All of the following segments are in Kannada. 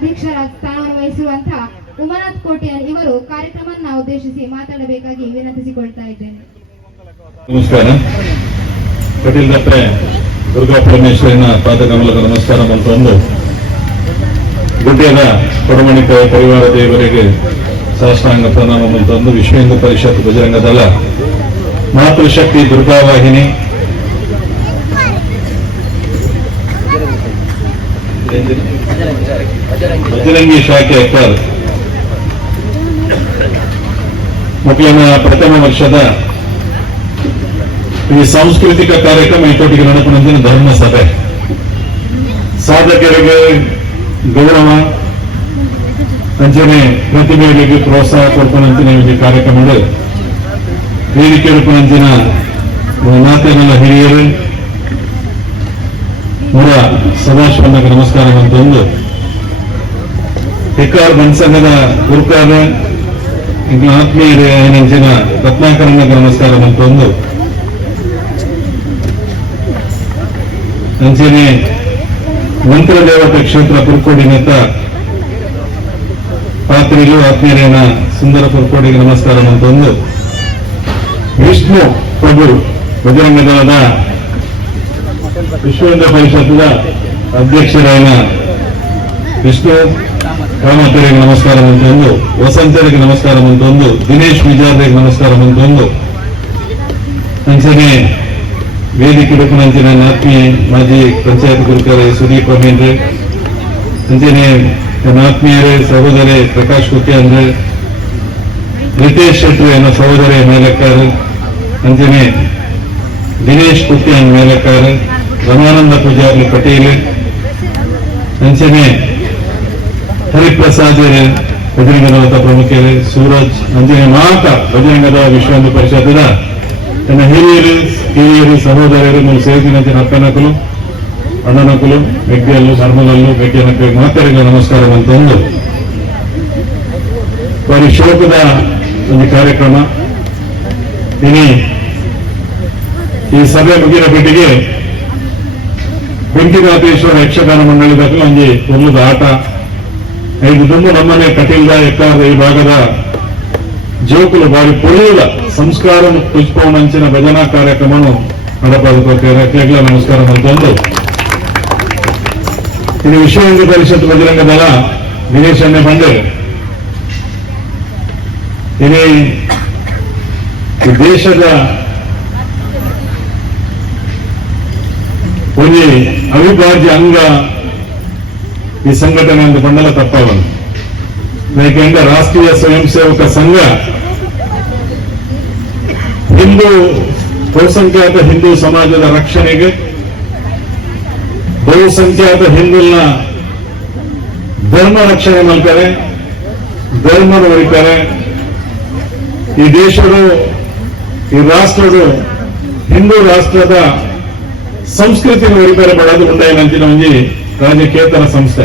ಅಧ್ಯಕ್ಷರ ಸ್ಥಾನವನ್ನು ವಹಿಸುವಂತಹ ಉಮನಾಥ್ ಕೋಟ್ಯಾನ್ ಇವರು ಕಾರ್ಯಕ್ರಮವನ್ನು ಉದ್ದೇಶಿಸಿ ಮಾತಾಡಬೇಕಾಗಿ ವಿನಂತಿಸಿಕೊಳ್ತಾ ಇದ್ದೇನೆ. ನಮಸ್ಕಾರ. ಕಟೀಲ್ ಡಾಕ್ಟ್ರೆ ದುರ್ಗಾ ಪರಮೇಶ್ವರಿನ ಪಾದಕಮಲದ ನಮಸ್ಕಾರ ಮತ್ತೊಂದು ಗುಡ್ಡೆದ ಕೊಡಮಣಿಕ ಪರಿವಾರ ದೇವರಿಗೆ ಸಾಷ್ಟಾಂಗ ಪ್ರಣಾಮ ಮತ್ತೊಂದು ವಿಶ್ವ ಹಿಂದೂ ಪರಿಷತ್ ಬಜರಂಗ ದಳ ಮಾತೃಶಕ್ತಿ ದುರ್ಗಾವಾಹಿನಿ ಬಜರಂಗಿ ಶಾಖೆ ಸರ್ ಮಕ್ಕಳಿನ ಪ್ರಥಮ ವರ್ಷದ ಈ ಸಾಂಸ್ಕೃತಿಕ ಕಾರ್ಯಕ್ರಮ ಇಟ್ಟೊಟ್ಟಿಗೆ ನಡೆಪುನಂದಿನ ಧರ್ಮ ಸಭೆ ಸಾಧಕರಿಗೆ ಗೌರವ ಅಂಚನೆ ಪ್ರತಿಭೆಗಳಿಗೆ ಪ್ರೋತ್ಸಾಹ ಕೊಡ್ಪನಂತಿನ ಈ ಕಾರ್ಯಕ್ರಮಗಳು ವೇದಿಕೆ ರೂಪನಂತಿನ ಮಾತಿನ ಹಿರಿಯರು ಸದಾಶಿವನಿಗೆ ನಮಸ್ಕಾರ ಅಂತಂದು ಹಿಕ್ಕಾರ್ ಬನ್ಸಂಗದ ಗುರುಕಾರ ಈಗ ಆತ್ಮೀಯರೇ ನೆಂಚಿನ ರತ್ನಾಕರನಿಗೆ ನಮಸ್ಕಾರ ಅಂತಂದು ಮಂತ್ರ ದೇವತೆ ಕ್ಷೇತ್ರ ಪುರ್ಕೋಡಿನತ್ತ ಪಾತ್ರಿಗಳು ಆತ್ಮೀಯರೇನ ಸುಂದರ ಪುರ್ಕೋಡಿಗೆ ನಮಸ್ಕಾರ ಅಂತಂದು ವಿಷ್ಣು ಪ್ರಭು ಬಜರಂಗ ದಳದ ಪರಿಷತ್ತಿನ ಅಧ್ಯಕ್ಷರಾದ ವಿಷ್ಣು ಕಾಮತರಿಗೆ ನಮಸ್ಕಾರ ಮಂತೊಂದು ವಸಂತರಿಗೆ ನಮಸ್ಕಾರ ಮಂತೊಂದು ದಿನೇಶ್ ವಿಜಾರ್ರಿಗೆ ನಮಸ್ಕಾರ ಮಂತೊಂದು ಅಂಚನೆ ವೇದಿಕೆ ರೂಪನಂಚಿನ ನಾತ್ಮಿ ಮಾಜಿ ಪಂಚಾಯತ್ ಗುರುಕರ ಸುದೀಪ್ ಅಮೀನ್ರೆ ಅಂಚನೆ ನನ್ನ ಆತ್ಮೀಯರೇ ಸಹೋದರಿ ಪ್ರಕಾಶ್ ಕುಕ್ಯಾನ್ರೆ ರಿತೇಶ್ ಶೆಟ್ಟಿ ಎನ್ನ ಸಹೋದರಿ ಮೇಲಕ್ಕಾರ, ಅಂಚನೆ ದಿನೇಶ್ ಕುಕ್ಕೆ ಮೇಲಕ್ಕಾರ, ರಮಾನಂದ ಪೂಜಾರಿ ಪಟೇಲ್ ಅಂಚನೆ ಹರಿಪ್ರಸಾದ್ ಬಜರಂಗದ ಪ್ರಮುಖರು, ಸೂರಜ್ ಅಂಜನೆ ಮಾತ ಬಜರಂಗದ ವಿಶ್ವ ಹಿಂದೂ ಪರಿಷತ್ತಿನ ತನ್ನ ಹಿರಿಯರು ಹಿರಿಯರು, ಸಹೋದರರು ನೀವು ಸೇರಿದಂತೆ ಅಪ್ಪನಕಲು ಅಣ್ಣನಕಲು ವ್ಯಕ್ತಿಯಲ್ಲೂ, ಧರ್ಮದಲ್ಲೂ ವ್ಯಕ್ತಿಯನಕ್ಕೆ ಮಾತರಿಗೆ ನಮಸ್ಕಾರ ಅಂತಂದು ಬಾರಿ ಶೋಕದ ಒಂದು ಕಾರ್ಯಕ್ರಮ. ಇನಿ ಈ ಸಭೆ ಮುಗಿದ ಬಿಟ್ಟಿಗೆ ಬೆಂಕಿನಾಥೇಶ್ವರ ಯಕ್ಷಗಾನ ಮಂಡಳಿದಾಗ ಒಂದು ಒಲ್ಲದ ಆಟ ಐದು ದುಂಬು ನಮ್ಮನೆ ಕಟೀಲ್ದ ಎಕ್ಕಾರದ ಈ ಭಾಗದ ಜೋಕುಲು ಬಾರಿ ಪೊಳಿಯುಲ ಸಂಸ್ಕಾರ ಪುಷ್ಪವನಂಚಿನ ಭಜನಾ ಕಾರ್ಯಕ್ರಮನು ನಡಪಾದುಕೋತಾರೆ ಕೇಗಲ ನಮಸ್ಕಾರ ಮತ್ತೊಂದು ಇದು ವಿಶ್ವ ಹಿಂದೂ ಪರಿಷತ್ ಬಜರಂಗ ದಳ ದಿನೇಶ್ ಅಣ್ಣೆ ಬಂದೆ ಇನಿ ಈ ಅವಿಭಾಜ್ಯ ಅಂಗ ಈ ಸಂಘಟನೆ ಎಂದು ಬಂಡಲ ತಪ್ಪವನು ಯಾಕೆಂದ್ರೆ ರಾಷ್ಟ್ರೀಯ ಸ್ವಯಂ ಸೇವಕ ಸಂಘ ಹಿಂದೂ ಬಹುಸಂಖ್ಯಾತ ಹಿಂದೂ ಸಮಾಜದ ರಕ್ಷಣೆಗೆ ಬಹುಸಂಖ್ಯಾತ ಹಿಂದೂನ ಧರ್ಮ ರಕ್ಷಣೆ ಮಾಡ್ತಾರೆ ಧರ್ಮದ ಹೊಡಿತಾರೆ ಈ ದೇಶಗಳು ಈ ರಾಷ್ಟ್ರದ ಹಿಂದೂ ರಾಷ್ಟ್ರದ ಸಂಸ್ಕೃತಿನ ಹೊಡಿತಾರೆ ಮಾಡೋದು ಉಂಡಾಯನಂತಿನ ಒಂಜಿ ಕೇತರ ಸಂಸ್ಥೆ.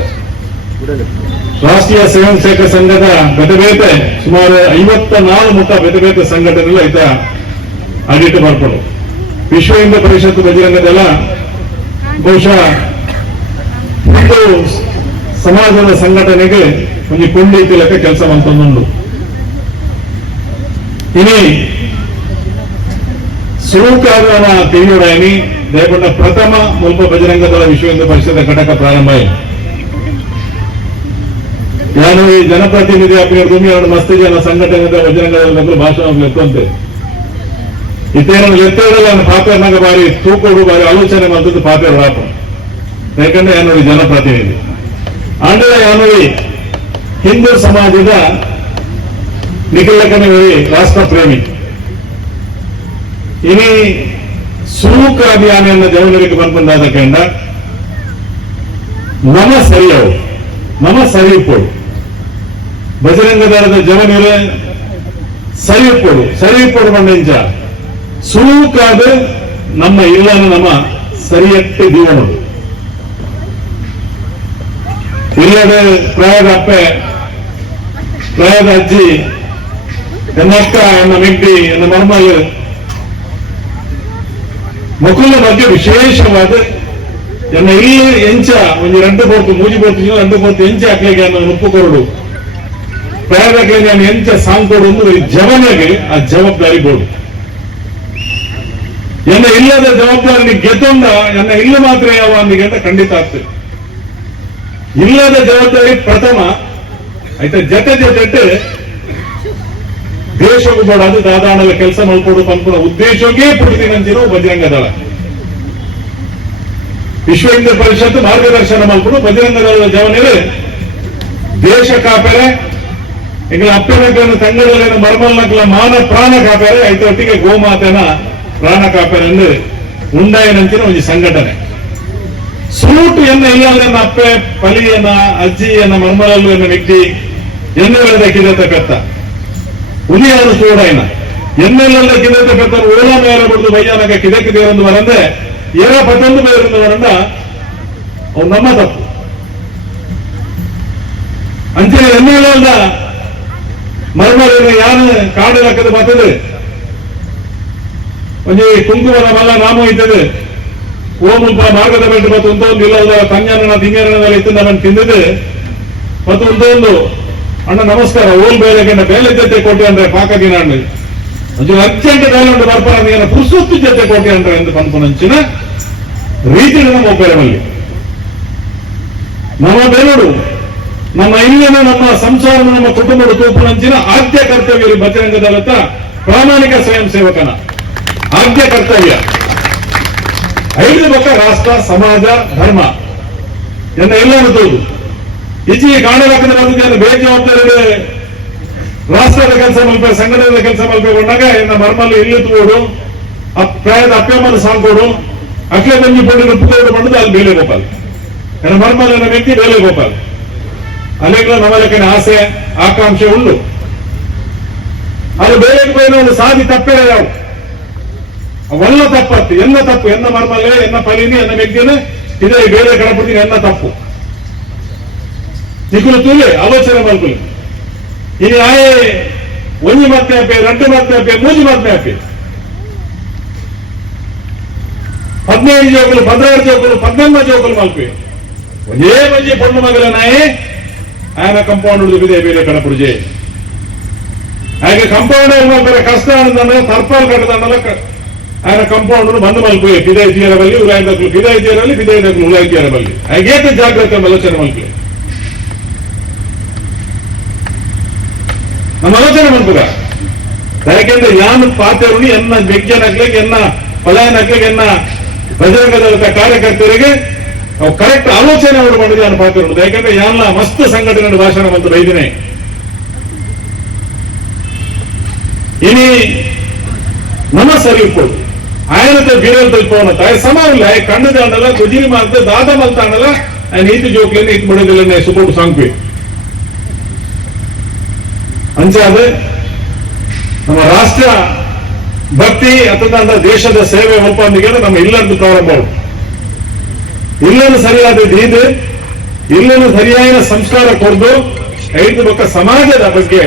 ರಾಷ್ಟ್ರೀಯ ಸ್ವಯಂ ಸೇವಕ ಸಂಘದ ಬೆತಬೇತೆ ಸುಮಾರು ಐವತ್ತ ನಾಲ್ಕು ಮುಟ್ಟ ಬೆತಬೇತೆ ಸಂಘಟನೆಗಳು ಐತ ಆಡಿಟ್ ಬರ್ಕೊಂಡು ವಿಶ್ವ ಹಿಂದೂ ಪರಿಷತ್ ಬಜರಂಗ ಬಹುಶಃ ಹಿಂದೂ ಸಮಾಜದ ಸಂಘಟನೆಗೆ ಒಂದು ಪುಂಡಿ ಲೆಕ್ಕ ಕೆಲಸ ಮಂತೊಂದುಂಡು ಇನಿ ಸುರೂಕಾದ ತಿಳಿಯೋಡಾಯನಿ ದಯಪಟ್ಟ ಪ್ರಥಮ ಮುಲ್ಪ ಬಜರಂಗ ದಳ ವಿಶ್ವ ಹಿಂದೂ ಪರಿಷತ್ ಘಟಕ ಪ್ರಾರಂಭ ಆಯಿತು ನಾನು ಈ ಜನಪ್ರತಿನಿಧಿ ಅಭ್ಯರ್ಥಿ ಎರಡು ಮಸ್ತ್ ಜನ ಸಂಘಟನೆದ ವಜನಗಳ ಭಾಷಣ ಲೆಕ್ಕಂತೆ ಇತ್ತೇನ ಲೆಕ್ಕದಲ್ಲಿ ನನ್ನ ಪಾಪರ್ನಾಗ ಬಾರಿ ತೂಕೋಡು ಬಾರಿ ಆಲೋಚನೆ ಮಾಡ್ತದ್ದು ಪಾಪರ್ ರಾಪ ಯಾಕಂದ್ರೆ ನಾನು ಈ ಜನಪ್ರತಿನಿಧಿ ಅಂದ್ರೆ ನಾನು ಈ ಹಿಂದೂ ಸಮಾಜದ ನಿಖಿಲಕನೇ ರಾಷ್ಟ್ರ ಪ್ರೇಮಿ ಇನಿ ಸುಲೂಕ ಅಭಿಯಾನ ಎನ್ನ ಜವನರಿಗೆ ಬಂದ್ಬಂದಾದ ಕಂಡ ನಮ ಸರಿಯವು ನಮ ಸರಿಪೋಡು ಬಜರಂಗ ದಳದ ಜವನಿರ ಸರಿಪೋಡು ಸರಿಪೋಡು ಬಂಡೆಂಚ ಸುಲೂಕಾದ ನಮ್ಮ ಇಲ್ಲನ ನಮ್ಮ ಸರಿಯಟ್ಟೆ ದೀವನದು ಇಲ್ಲದ ಪ್ರಾಯದ ಅಪ್ಪೆ ಪ್ರಾಯದ ಅಜ್ಜಿ ನನ್ನ ಅಕ್ಕ ನನ್ನ ಮೆಟ್ಟಿ ನನ್ನ ಮರ್ಮಲ್ ಮಕ್ಕಳ ಬಗ್ಗೆ ವಿಶೇಷವಾದ ನನ್ನ ಈ ಎಂಚ, ಒಂದು ರೆಂಡು ಪೊರ್ತು ಮೂಜಿ ಪೊರ್ತು ರೆಂಡು ಪೊರ್ತು ಎಂಚ ಹಾಕ್ಲಿಕ್ಕೆ ನಾನು ಒಪ್ಪುಕೊರಡು ಪ್ರಯಾಣಕ್ಕೆ ನಾನು ಎಂಚ ಸಾಂಗ್ ಕೊಡು ಅಂದ್ರೆ ಆ ಜವಾಬ್ದಾರಿ ಕೊಡು ಎನ್ನ ಇಲ್ಲದ ಜವಾಬ್ದಾರಿ ಗೆದ್ದೊಂದ, ಎನ್ನ ಇಲ್ಲ ಮಾತ್ರ ಯಾವ ಅಂದಿಗೆ ಅಂತ ಖಂಡಿತ ಆಗ್ತದೆ. ಇಲ್ಲದ ಜವಾಬ್ದಾರಿ ಪ್ರಥಮ, ಆಯ್ತಾ ಜತೆ ಜೊತೆ ಬೇಡ ಅದು ದಾದಾಣದ ಕೆಲಸ ಮಲ್ಕೊಡು ಅನ್ಕೊಳ್ಳೋ ಉದ್ದೇಶಕ್ಕೆ ಪುಡ್ತೀನಂತಿರೋ ಬಜರಂಗ ದಳ ವಿಶ್ವ ಮಾರ್ಗದರ್ಶನ ಮಾಡ್ಕೊಂಡು ಬಜರಂಗ ದಳದ ಜವನಿರು ದೇಶ ಕಾಪೆರೆ. ಈಗ ಅಪ್ಪನಕ್ಕನ್ನು ತಂಗಡಲೇನು ಮರ್ಮಲ್ನಕ್ಕಲ ಮಾನ ಪ್ರಾಣ ಕಾಪೆರೆ. ಐತೊಟ್ಟಿಗೆ ಗೋಮಾತೆನ ಪ್ರಾಣ ಕಾಪೆರೆ ಎಂದು ಉಂಡಾಯನಂತಿನ ಒಂದು ಸಂಘಟನೆ. ಸೂಟು ಎನ್ನ ಇಲ್ಲದನ್ನ ಅಪ್ಪೆ, ಪಲಿಯನ್ನ, ಅಜ್ಜಿಯನ್ನ ಮರ್ಮಲಲ್ಲು ಎನ್ನ ವ್ಯಕ್ತಿ ಎನ್ನೆಲ್ಲದ ಕಿದತ ಪೆತ್ತ ಉಲಿಯಾರು ಸೂಡಾಯನ ಎನ್ನೆಲ್ಲದ ಕಿದತ ಪೆತ್ತ ಓಲ ಮೇಲೆ ಬಿಡ್ದು ಬಯ್ಯಾನಕ ಕಿದಕ್ಕಿದೆ ಒಂದು ವರಂದೆ ಏರ ಪತ್ತೊಂದು ಬೇರಿಂದ ವರಂಡ ಅವು ನಮ್ಮ ತಪ್ಪು ಅಂಚನೆ ಎನ್ನೆಲ್ಲದ ಮರ್ಮಲಿನ ಯಾನು ಕಾಡು ಲೆಕ್ಕದ ಬರ್ತದೆ ಒಂಜಿ ಕುಂಕುಮದ ಮಲ್ಲ ನಾಮ ಇದ್ದದು ಓಮುಲ್ಪ ಮಾರ್ಗದ ಬೆಟ್ಟು ಮತ್ತು ಒಂದೊಂದು ಇಲ್ಲದ ತಂಜಾನನ ತಿಂಗನದಲ್ಲಿ ಇತ್ತು ನಾನು ತಿಂದಿದ್ದು ಮತ್ತು ಒಂದೊಂದು ಅಣ್ಣ, ನಮಸ್ಕಾರ. ಓಲ್ ಬೇರೆ ಗಂಡ ಬೇಲೆ ಜೊತೆ ಕೊಟ್ಟೆ ಅಂದ್ರೆ ಪಾಕದಿನ ಅಣ್ಣ ಒಂಚೂರು ಅರ್ಜೆಂಟ್ ಉಂಟು ಬರ್ಪಾರ ನೀನು ಪುರ್ಸೊತ್ತು ಜೊತೆ ಕೊಟ್ಟೆ ಅಂದ್ರೆ ಎಂದು ಪನ್ಪುನಂಚಿನ ರೀತಿ ನಮ್ಮ ಒಬ್ಬರಮಲ್ಲಿ ನಮ್ಮ ಬೆರಡು ನಮ್ಮ ಇಲ್ಲಿನ ನಮ್ಮ ಸಂಸಾರ ನಮ್ಮ ಕುಟುಂಬದ ತೂಪುನಂಚಿನ ಆದ್ಯ ಕರ್ತವ್ಯ ಬಜರಂಗದತ್ತ ಪ್ರಾಮಾಣಿಕ ಸ್ವಯಂ ಸೇವಕನ. ಆದ್ಯ ಕರ್ತವ್ಯ. ಐದು ಪಕ್ಕ ರಾಷ್ಟ್ರ, ಸಮಾಜ, ಧರ್ಮ. ಎನ್ನ ಎಲ್ಲರೂ ತೋದು ಈಚೆಗೆ ಕಾಣಲಾಕದ ಬದುಕನ್ನು ಬೇಜವಾಬ್ದಾರಿ ರಾಷ್ಟ್ರದ ಕೆಲಸ ಮಲ್ಪೆ ಸಂಘಟನೆಯ ಕೆಲಸ ಮಲ್ಪೆ ಕೊಂಡಾಗ ಎನ್ನ ಮರ್ಮಲ್ಲಿ ಇಲ್ಲಿ ತೋಡು ಪ್ರಾಯದ ಅಪ್ಪಮ್ಮನ ಕೊಡು. ಅಕ್ಲೆ ಬಂಜಿ ಪೊಂಡಿ ಉಪ್ಪುಕೋಡು ಬಂಡದು ಅಲ್ಲಿ ಬೇಲೆ ಗೋಪಾಲ್ ಮರ್ಮಲ್ ಮರ್ಮಲ್ಲಿನ ವ್ಯಕ್ತಿ ಬೇಲೆ ಗೋಪಾಲ್ ಅನೇಕ ನವಲಕಿನ ಆಸೆ, ಆಕಾಂಕ್ಷೆ ಉಳ್ಳು ಅದು ಬೇರೆ ಬೇರೆ ಒಂದು ಸಾಧಿ ತಪ್ಪೇ ಯಾವು ಅವಲ್ಲ ತಪ್ಪತ್ತು ಎನ್ನ ತಪ್ಪು? ಎನ್ನ ಮರ್ಮಲ್ಲೇ, ಎನ್ನ ಪಲಿನಿ ಎನ್ನ ವ್ಯಕ್ತಿನೇ ಇದೇ ಬೇರೆ ಕಡಪಡ್ತೀನಿ ಎನ್ನ ತಪ್ಪು. తిగులుతూనే ఆలోచన మనుకులు ఇది ఆయే ಒಂದು ಮಾತು ಹಾಪೆ ರೆಂಡು ಮಾತು ಹಾಪೆ ಮೂರು ಮಾತು ಹಾಪೆ ಹದಿನೈದು ಜೋಕುಲು ಪದಹಾರು ಜೋಕುಲು ಪದ್ನೆಂಬತ್ತು ಜೋಕುಲು ಮಲ್ಪೆ ಒಂದೇ ಮಂದಿ ಪಣ್ಣು ಮಗಲ ನಾಯಿ ఆయన కంపౌండ్ దిగుదే వేరే కడపుడు ఆయన కంపౌండ్ మల్పర కష్ట అందండ తర్పాలు కట్టదండ ఆయన కంపౌండ్ బంధు మల్పోయే బిదాయి తీరబల్లి ఉలాయి దక్కులు బిదాయి తీరాలి బిదాయి దక్కులు ఉలాయి తీరబల్లి ఆయన ఏత జాగ్రత్త మలచన మల్పే ನಮ್ಮ ಆಲೋಚನೆ ಮಾಡ್ಬೇಕ ಯಾಕೆಂದ್ರೆ ಯಾನು ಪಾತ್ರರು ಎನ್ನ ವ್ಯಕ್ತಿಯನ್ನಾಗ್ಲಿಕ್ಕೆ ಎನ್ನ ಪಲಾಯನಾಗ್ಲಿಕ್ಕೆ ಎನ್ನ ಬಜರಂಗದ ಕಾರ್ಯಕರ್ತರಿಗೆ ನಾವು ಕರೆಕ್ಟ್ ಆಲೋಚನೆ ಅವರು ಮಾಡಿದ್ರೆ ನಾನು ಪಾತ್ರ ಯಾಕಂದ್ರೆ ಯಾನ ಮಸ್ತ್ ಸಂಘಟನೆ ಭಾಷಣ ಮತ್ತು ಬೈದಿನಿ ಇನಿ ನಮ ಸರಿಪು ಆಯನದ ಬೀರಲ್ ತಲ್ಪವನತ ಆಯ ಸಮ ಇಲ್ಲ. ಕಣ್ಣದ ಅಣ್ಣಲ್ಲ ಕುಜಿನಿ ಮಾಡ್ತದೆ ದಾದ ಮಲ್ತಾನಲ್ಲ ಆಯ ನೀತಿ ಜೋಕ್ಲನ್ನ ಇಟ್ಬಿಡೋದಿಲ್ಲ ಸಾಂಗ್ ಪಿ ಅಂಚಾದ್ರೆ ನಮ್ಮ ರಾಷ್ಟ್ರ ಭಕ್ತಿ ಅತಂದ ದೇಶದ ಸೇವೆ ಒಪ್ಪಂದಿಗೆ ನಮ್ಮ ಇಲ್ಲಂದು ಪ್ರಾರಂಭ ಇಲ್ಲನ್ನು ಸರಿಯಾದ ರೀತಿ ಇಲ್ಲನ್ನು ಸರಿಯಾದ ಸಂಸ್ಕಾರ ಕೊಡ್ದು ಐದು ಪಕ್ಕ ಸಮಾಜದ ಬಗ್ಗೆ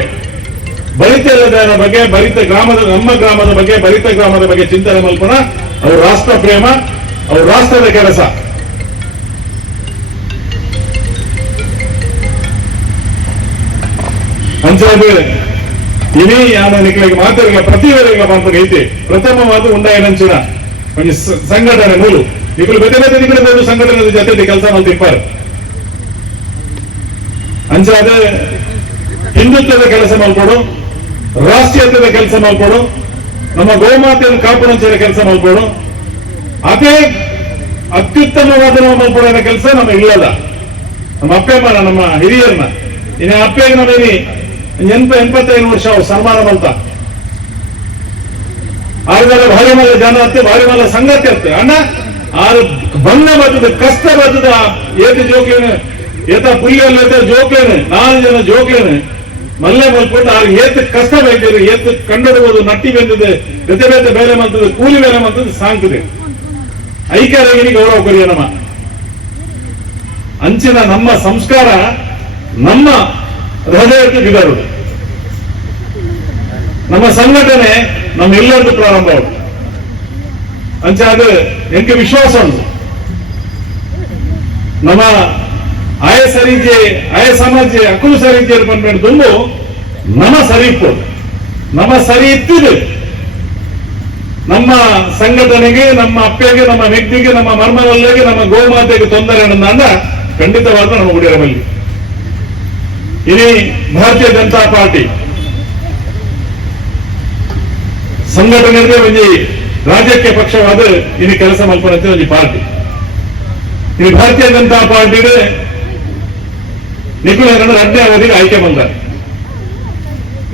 ಬಲಿತ ಇಲ್ಲದ ಬಗ್ಗೆ ಬಲಿತ ಗ್ರಾಮದ, ನಮ್ಮ ಗ್ರಾಮದ ಬಗ್ಗೆ ಬಲಿತ ಗ್ರಾಮದ ಬಗ್ಗೆ ಚಿಂತನೆ ಮಲ್ಪನ, ಅವ್ರ ರಾಷ್ಟ್ರ ಪ್ರೇಮ, ಅವ್ರ ರಾಷ್ಟ್ರದ ಕೆಲಸ. ಅಂಚಾದ ಇನಿ ಯಾನ ನಿಕ್ಲಿಗೆ ಮಾತಾಡಿಲ್ಲ ಪ್ರತಿವರೆಗೆ ಮಾತ್ರ ಐತಿ ಪ್ರಥಮ ಮಾತು ಉಂಡಾಯನಂಚಿನ ಒಂದು ಸ- ಸಂಘಟನೆ ಮೂಲು ನಿಕ್ಕಲು ಬೇತೆ ಬೇತೆ ನಿಕ್ಕಲು ಬೋದು ಸಂಘಟನೆ ಜೊತೆ ಕೆಲಸ ಮಾಡ್ತಿಪ್ಪಾರು ಅಂಚಾದ ಹಿಂದುತ್ವದ ಕೆಲಸ ಮಲ್ಕೊಡು ರಾಷ್ಟ್ರೀಯತ್ವದ ಕೆಲಸ ಮಲ್ಕೊಡು ನಮ್ಮ ಗೋಮಾತೆಯನ್ನು ಕಾಪಾಡುವಂಚಿನ ಕೆಲಸ ಮಲ್ಕೊಡು ಅದೇ ಅತ್ಯುತ್ತಮವಾದ ನಾವು ಮಲ್ಕೊಡೋ ಕೆಲಸ ನಮ್ಮ ಇಲ್ಲದ ನಮ್ಮ ಅಪ್ಪೆಮ್ಮನ ನಮ್ಮ ಹಿರಿಯರನ್ನ. ಇನ್ನು ಅಪ್ಪೆಗೆ ನಮ್ಮನಿ ಎಂಪ ಎಂಬತ್ತೈದು ವರ್ಷ ಸನ್ಮಾನ ಬಂತ. ಆದ್ಮೇಲೆ ಭಾರಿ ಮಲ್ಲ ಜನ ಹತ್ತೆ ಭಾರಿ ಮಲ್ಲ ಸಂಗತಿ ಹತ್ತೆ ಅಣ್ಣ, ಆರು ಬಂದ ಬರ್ತದ ಕಷ್ಟ ಬರ್ತದ ಏತ ಜೋಕ್ಲೇನು ಏತ ಪುಯ್ಯಲ್ಲಿ ಏತ ಜೋಕ್ಲೇನು ನಾಲ್ಕು ಜನ ಜೋಕ್ಲೇನು ಮಲ್ಲೆ ಮಲ್ಕೊಂಡು ಆ ಏತ ಕಷ್ಟ ಬೈತಾರೆ ಏತ ಕಂಡಿಡ್ಬೋದು, ನಟ್ಟಿ ಬೆಂದಿದೆ ಬೆತೆ ಬೆತೆ ಬೇರೆ ಮಂತದೆ ಕೂಲಿ ಬೇರೆ ಮಂತದ್ದು ಸಾಂಗ್ತದೆ. ಐಕ್ಯರಾಗಿ ಗೌರವ ಕೊರಿಯ ನಮ್ಮ ಅಂಚಿನ ನಮ್ಮ ಸಂಸ್ಕಾರ, ನಮ್ಮ ಹೃದಯಕ್ಕೆ ಬಿದರುದು ನಮ್ಮ ಸಂಘಟನೆ ನಮ್ಮ ಪ್ರಾರಂಭ ಪ್ರಾರಂಭ ಅಂಚೆ ಅದು ಎಂಕೆ ವಿಶ್ವಾಸ ಉಂಟು. ನಮ್ಮ ಆಯ ಸರಿಜೆ ಆಯ ಸಮಾಜ ಅಕುಲು ಸರಿಜೆ ಬಂದ್ಬಿಟ್ಟು ತುಂಬು ನಮ ಸರಿ ಇತ್ತು ನಮ ಸರಿ ಇತ್ತಿದೆ ನಮ್ಮ ಸಂಘಟನೆಗೆ, ನಮ್ಮ ಅಪ್ಪೆಗೆ, ನಮ್ಮ ವ್ಯಕ್ತಿಗೆ, ನಮ್ಮ ಮರ್ಮವಲ್ಲೆಗೆ, ನಮ್ಮ ಗೋಮಾತೆಗೆ ತೊಂದರೆ ಅಂದ ಖಂಡಿತವಾದ ನಮ್ಮ ಉಡಿರಬಲ್ಲಿ ಇನಿ ಭಾರತೀಯ ಜನತಾ ಪಾರ್ಟಿ ಸಂಘಟನೆಗೆ ಒಂದು ರಾಜ್ಯಕ್ಕೆ ಪಕ್ಷವಾದ ಇಲ್ಲಿ ಕೆಲಸ ಮಲ್ಪನಂತೆ ಒಂದು ಪಾರ್ಟಿ. ಇಲ್ಲಿ ಭಾರತೀಯ ಜನತಾ ಪಾರ್ಟಿಗೆ ನಿಖಿಲ್ ಎರಡು ಎರಡನೇ ಅವಧಿಗೆ ಆಯ್ಕೆ ಬಂದಾರೆ.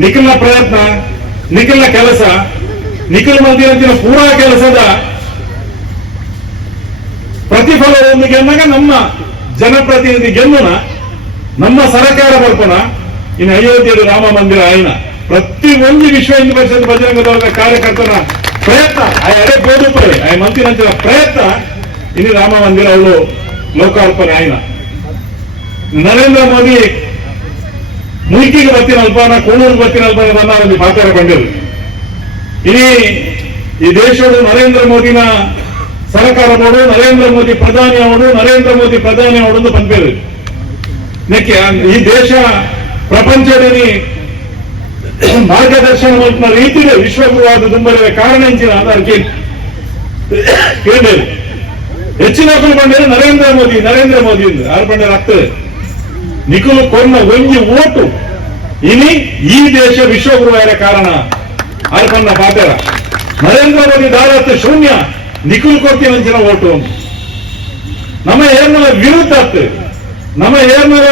ನಿಖಿಲ್ನ ಪ್ರಯತ್ನ, ನಿಖಿಲ್ನ ಕೆಲಸ, ನಿಖಿಲ್ ಮಂದಿರಂತಿನ ಪೂರಾ ಕೆಲಸದ ಪ್ರತಿಫಲದೊಂದಿಗೆ ನಮ್ಮ ಜನಪ್ರತಿನಿಧಿ ಗೆಲ್ಲುನ ನಮ್ಮ ಸರಕಾರ ಬರ್ಪನ ಇನ್ನು ಅಯೋಧ್ಯೆಯಲ್ಲಿ ರಾಮ ಮಂದಿರ ಆಯ್ನ. ಪ್ರತಿ ಒಂದು ವಿಶ್ವ ಹಿಂದೂ ಪರಿಷತ್ ಬಜರಂಗ ದಳದ ಕಾರ್ಯಕರ್ತನ ಪ್ರಯತ್ನ ಅರೆ ಎಡೆ ಗೋದುಪರೆ ಆ ಮಂತ್ರಿನಂಚಿನ ಪ್ರಯತ್ನ, ಇನ್ನು ರಾಮ ಮಂದಿರ ಅವಳು ಲೋಕಾರ್ಪಣೆ ಆಯ್ನ. ನರೇಂದ್ರ ಮೋದಿ ಮುಲ್ಕಿಗೆ ಬತ್ತಿನ ಅಲ್ಪಾನ ಕೋಣೂರು ಬತ್ತಿನ ಅಲ್ಪಾನ ನನ್ನ ಒಂದು ಪಾತ್ರ ಬಂದಿರು ಇನಿ ಈ ದೇಶದ ನರೇಂದ್ರ ಮೋದಿನ ಸರಕಾರ ನೋಡು, ನರೇಂದ್ರ ಮೋದಿ ಪ್ರಧಾನಿ ಅವಡು ನರೇಂದ್ರ ಮೋದಿ ಪ್ರಧಾನಿ ಪಂಪೇರು ನೆಕ್ಕೆ ಈ ದೇಶ ಪ್ರಪಂಚದಲ್ಲಿ ಮಾರ್ಗದರ್ಶನ ಮಲ್ಪನ ರೀತಿಗೆ ವಿಶ್ವಗುರುವಾದ ತುಂಬಲಿವೆ ಕಾರಣ ಇಂಚಿನ ಅದಕ್ಕೆ ಕೇಳಬೇಕು. ಹೆಚ್ಚಿನ ಬಂದರೆ ನರೇಂದ್ರ ಮೋದಿ ನರೇಂದ್ರ ಮೋದಿ ಬಂದರೆ ಆಗ್ತದೆ? ನಿಖಲು ಕೊನ್ನ ಒಂಜಿ ಓಟು. ಇನಿ ಈ ದೇಶ ವಿಶ್ವಗುರುವಾರ ಕಾರಣ. ಅರ್ಪಣ್ಣ ಪಾತ್ರ. ನರೇಂದ್ರ ಮೋದಿ ದಾರತ್ ಶೂನ್ಯ, ನಿಖುಲ್ ಕೊರ್ತಿ ಅಂಚಿನ ಓಟು. ನಮ್ಮ ಏರ್ಮಲ ವಿರುದ್ಧ ಅತ್ತು ನಮ್ಮ ಏರ್ನರ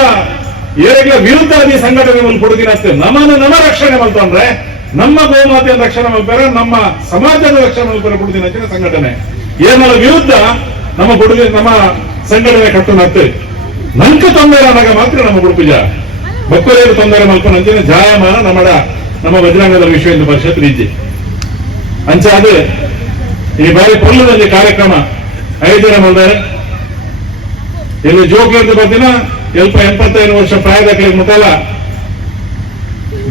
ಏರಿಗಳ ವಿರುದ್ಧ ಈ ಸಂಘಟನೆ ಒಂದು ಕೊಡುದಿನ ಅಷ್ಟೇ ನಮ್ಮನ್ನು ನಮ್ಮ ರಕ್ಷಣೆ ಮಲ್ತಂದ್ರೆ ನಮ್ಮ ಗೋಮಾತೆಯ ರಕ್ಷಣೆ ಮಲ್ಪರೆ ನಮ್ಮ ಸಮಾಜದ ರಕ್ಷಣೆ ಮಲ್ಪರ ಕೊಡುದಿನ ಅಂಚಿನ ಸಂಘಟನೆ. ಏರ್ನರ ವಿರುದ್ಧ ನಮ್ಮ ಕೊಡುಗೆ, ನಮ್ಮ ಸಂಘಟನೆ ಕಟ್ಟು ನತ್ತು ನಂಕ ತೊಂದರೆ ಅನ್ನಾಗ ಮಾತ್ರ ನಮ್ಮ ಗುಡುಪಿಜ ಮಕ್ಕಳೇರು ತೊಂದರೆ ಮಲ್ಪನ ಜಾಯಮಾನ ನಮ್ಮಡ, ನಮ್ಮ ಬಜರಂಗದ ವಿಶ್ವ ಹಿಂದೂ ಪರಿಷತ್ ರೀಜಿ ಅಂಚಾದ ಈ ಬಾರಿ ಪೊಲ್ಲದಲ್ಲಿ ಕಾರ್ಯಕ್ರಮ ಐದಿನ ಬಂದರೆ ಇಲ್ಲಿ ಜೋಕ್ಲಿಂದ ಬರ್ದಿನ ಎಲ್ಪ ಎಂಬತ್ತೈದು ವರ್ಷ ಪ್ರಾಯದಕ್ಕೆ ಮುತಲ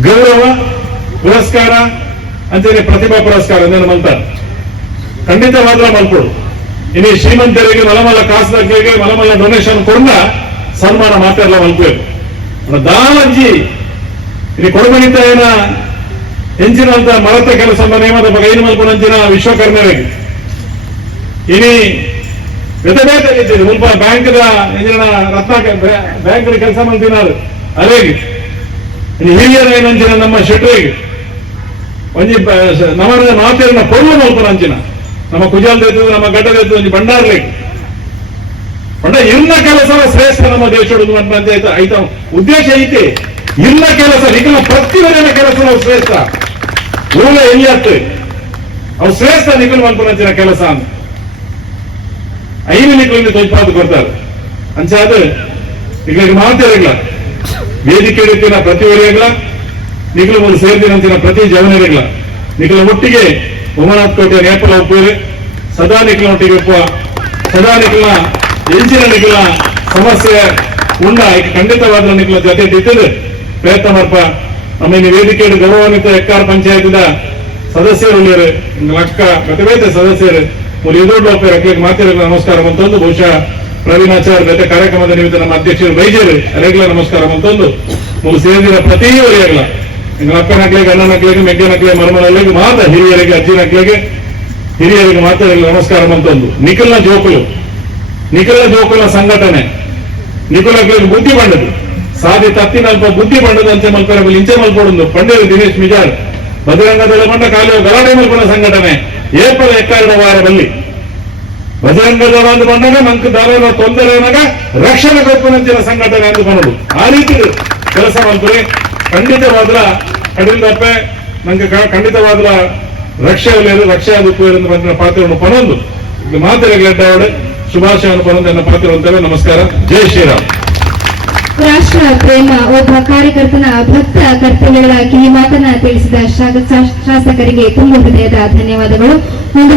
ಗೌರವ, ಪುರಸ್ಕಾರ, ಅಂತೇಳಿ ಪ್ರತಿಭಾ ಪುರಸ್ಕಾರ ಅಂದೇನು ಮಲ್ತಾರೆ. ಖಂಡಿತವಾದ್ರ ಮಲ್ಕೊಡು. ಇನ್ನು ಶ್ರೀಮಂತರಿಗೆ ಮಲಮಲ್ಲ ಕಾಸದಕ್ಕೆ ಮಲಮಲ್ಲ ಡೊನೇಷನ್ ಕೊಡ ಸನ್ಮಾನ ಮಾತಾಡಲ್ಲ ಮಲ್ಕೋಬೇಕು. ದಾನಜ್ಜಿ ಇಲ್ಲಿ ಕೊಡಮಣಿತ ಏನ ಹೆಂಚಿನಂತ ಮರತ ಕೆಲಸ ನೇಮದ ಬಗ್ಗೆ ಏನು ಮಲ್ಪನಂಚಿನ ವಿಶ್ವಕರ್ಮರಿಗೆ ಇನಿ ವ್ಯತಬೇತಲ್ಲಿದ್ದೀರಿ ಮುಲ್ಪ ಬ್ಯಾಂಕ್ದ ಎಂಜಿನ ರತ್ನ ಬ್ಯಾಂಕ್ ಕೆಲಸ ಮಾಡ್ತಿನಾರು ಅದೇಗೆ ಹಿರಿಯರ ಏನಂಚಿನ ನಮ್ಮ ಶೆಟ್ರಿಗೆ. ಒಂಜಿ ನಮ್ಮನ ಮಾತೇರಿನ ಪೊಳ್ಳು ಮಲ್ಪನ ಅಂಚಿನ. ನಮ್ಮ ಕುಜಾಲ್ ದೇತದ ನಮ್ಮ ಗಡ್ಡದ ಒಂಜಿ ಭಂಡಾರ್ಲಿಗೆ ಪಂಡ ಇನ್ನ ಕೆಲಸ ಶ್ರೇಷ್ಠ ನಮ್ಮ ದೇಶದ ಅಂತ ಐತ ಉದ್ದೇಶ ಐತೆ. ಇನ್ನ ಕೆಲಸ ನಿಖಿಲ ಪ್ರತಿವರಿನ ಕೆಲಸ ನಾವು ಶ್ರೇಷ್ಠ. ಊರ ಎಲ್ಲಿ ಅವು ಶ್ರೇಷ್ಠ ನಿಖಿಲ್ ಮಲ್ಪನಂಚಿನ ಕೆಲಸ ಅಂತ. ಐದು ನಿಖಿಲಿಂದ ತೊಜ್ಪಾದು ಕೊಡ್ತಾರೆ. ಅಂಚಾದ ಈಗ ಮಾತಾಡಿಲ್ಲ ವೇದಿಕೆ ಇಡುತ್ತಿನ ಪ್ರತಿ ಒರೆಯಲ್ಲ ನಿಖಿಲ ಒಂದು ಸೇರಿದಿನಂಚಿನ ಪ್ರತಿ ಜವನರಿಲ್ಲ ನಿಗಳ ಒಟ್ಟಿಗೆ ಉಮನಾಥ್ ಕೋಟೆ ನೇಪಲ ಒಪ್ಪುವೆ ಸದಾ ನಿಖಿಲ ಒಟ್ಟಿಗೆ ಒಪ್ಪುವ, ಸದಾ ನಿಕ್ಲ ಎಂಚಿನ ನಿಗಳ ಸಮಸ್ಯೆ ಉಂಡ, ಈಗ ಖಂಡಿತವಾದ ನಿಖಿಲ ಜೊತೆ ಇಟ್ಟಿದ್ದು ಪ್ರಯತ್ನ ಮಾಡ್ಪ. ಆಮೇಲೆ ವೇದಿಕೆ ಗೌರವಾನ್ವಿತ ಎಕ್ಕಾರ್ ಪಂಚಾಯತಿದ ಸದಸ್ಯರು ಲಕ್ಕ ಗತವೇತ ಸದಸ್ಯರು. ಒಪ್ಪೆ ಅಕ್ಲಿಗೆ ಮಾತಿರಲ್ಲ ನಮಸ್ಕಾರ ಅಂತಂದು ಬಹುಶಃ ಪ್ರವೀಣಾಚಾರ್ಯ ಜೊತೆ ಕಾರ್ಯಕ್ರಮದ ನಿಮಿತ್ತ ನಮ್ಮ ಅಧ್ಯಕ್ಷರು ಬೈಜರು ಅರೆಗ್ಲ ನಮಸ್ಕಾರ ಅಂತಂದು ಮೂರು ಸೇರಿದ ಪ್ರತಿ ಒರೆಯಲ್ಲ ನಿಮ್ಮ ಅಕ್ಕನಕ್ಲಿಗೆ ಮೆಗ್ಗೆ ಮೆಗ್ಗನಕ್ಲಿಗೆ ಮರಮನಲ್ಲಿಗೆ ಮಾತ್ರ ಹಿರಿಯರಿಗೆ ಅಜ್ಜಿನಕ್ಲಿಗೆ ಹಿರಿಯರಿಗೆ ಮಾತ್ರ ನಮಸ್ಕಾರ ಅಂತಂದು ನಿಖಿಲ್ನ ಜೋಕುಲು. ನಿಖಿಲ್ನ ಜೋಕುಲ ಸಂಘಟನೆ. ನಿಖಿಲಕ್ಲಿಗೆ ಬುದ್ಧಿ ಬಂಡದು ತತ್ತಿನ ಅಲ್ಪ ಬುದ್ಧಿ ಬಂಡದು ಅಂಚೆ ಮಲ್ಪರ ಇಂಚೆ ಮಲ್ಪಡೊಂದು. ಪಂಡೇರು ದಿನೇಶ್ ಮಿಜಾರ್. ಬಜರಂಗದಳ ಬಂಡ ಕಾಲು ಗಲಾಟೆ ಮಲ್ಪನ ಸಂಘಟನೆ. ಏಪ್ರಿಲ್ ಎಕ್ಕಾರಡ ವಾರ ಬಲ್ಲಿ ಬಜರಂಗದಳ ಅಂದು ಬಂದಾಗ ನಂಗೆ ದಾರನ ತೊಂದರೆ ಏನಾಗ ರಕ್ಷಣೆ ಕೊಪ್ಪನಂಚಿನ ಸಂಘಟನೆ ಅಂದು ಬನ್ನೋದು ಆ ರೀತಿ ಕೆಲಸ ಮಲ್ಪರೆ ಖಂಡಿತವಾದ್ರ ಕಡಿಲ್ದಪ್ಪೆ ನಂಗೆ ಕ- ಖಂಡಿತವಾದ್ರ ರಕ್ಷೆ ಒಲೆಯರು ರಕ್ಷೆ ಆದಕ್ಕೂ ಎಂದು ಬಂದ ಪಾತ್ರವನ್ನು ಪನೊಂದು ಇದು ಮಾತಿರಗಲೆಡ್ಡಾವಡೆ ಶುಭಾಶಯವನ್ನು ಪನೊಂದು ನನ್ನ ಪಾತ್ರ ಅಂತೇವೆ ನಮಸ್ಕಾರ ಜೈ ಶ್ರೀರಾಮ್ ರಾಷ್ಟ್ರ ಪ್ರೇಮ, ಒಬ್ಬ ಕಾರ್ಯಕರ್ತನ ಭಕ್ತ ಕರ್ತವ್ಯಗಳ ಕಿವಿ ಮಾತನ್ನ ತಿಳಿಸಿದ ಶಾಸ- ಶಾಸಕರಿಗೆ ತುಂಬ ಹೃದಯದ ಧನ್ಯವಾದಗಳು. ಒಂದು